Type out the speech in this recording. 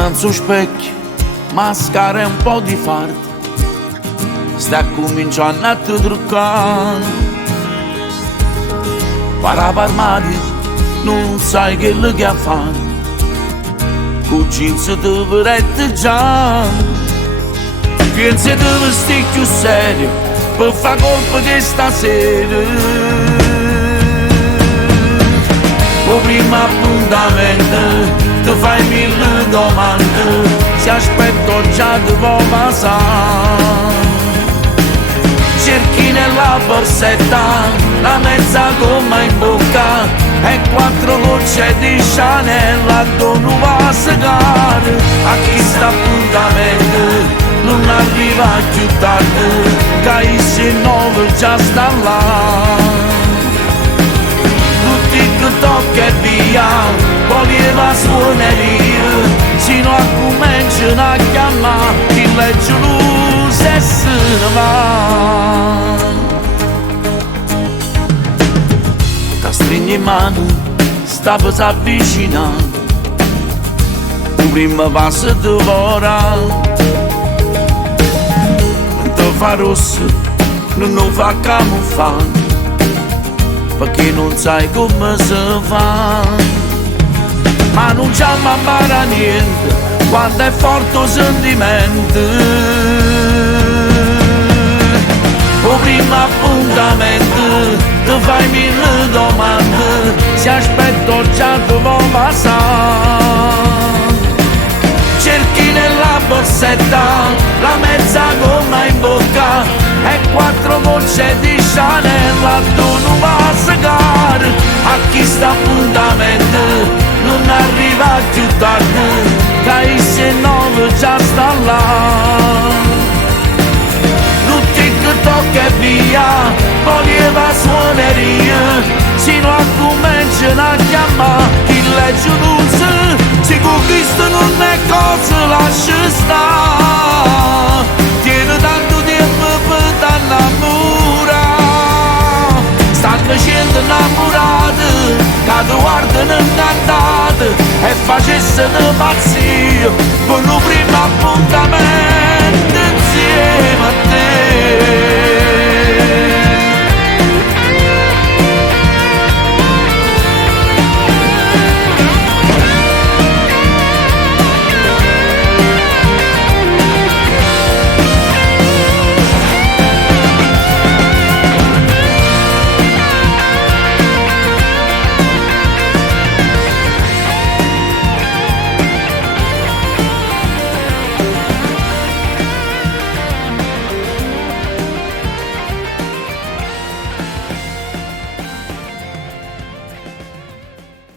Innanzi allo specchio, mascara e un po' di fardo, sta cominciando a ti truccare. Para per armadio, non sai che lo che fa, con jeans ti verrete già. Pensi di vestire più serio, per far colpa che stasera. O primo appuntamento, ti fai mille domande, se aspetto già devo passare. Cerchi nella borsetta la mezza gomma in bocca e 4 gocce di Chanel a dono va a segare. A chi sta appuntamento non arriva più tardi, capisce 9 già sta là. Tocca e via, voleva suoneria, sino a cominciano a chiamare, chi legge luce e se ne va. Ti stringi in mano, stavo s'avvicinando, un primo passo ti vorrà. Non ti fa rosso, non lo fa camuffare, perché non sai come si fa. Ma non ci impara niente quando è forte il sentimento. O primo appuntamento ti fai mille domande, se aspetto già devo passare. Cerchi nella borsetta la mezza gomma in bocca e 4 gocce di Chanel a dono va a segare. A chi sta appuntamento non arriva più tardi, capisce 9 già sta là. Non TikTok e via, voleva suoneria, sino a cominciano a chiamare, chi legge non si conquista, non è cosa, lascia stare. Tiene tanto tempo per t'annamorare, stanno facendo innamorate, che ti guardano incantate e facessero pazzia per un primo appuntamento insieme a te.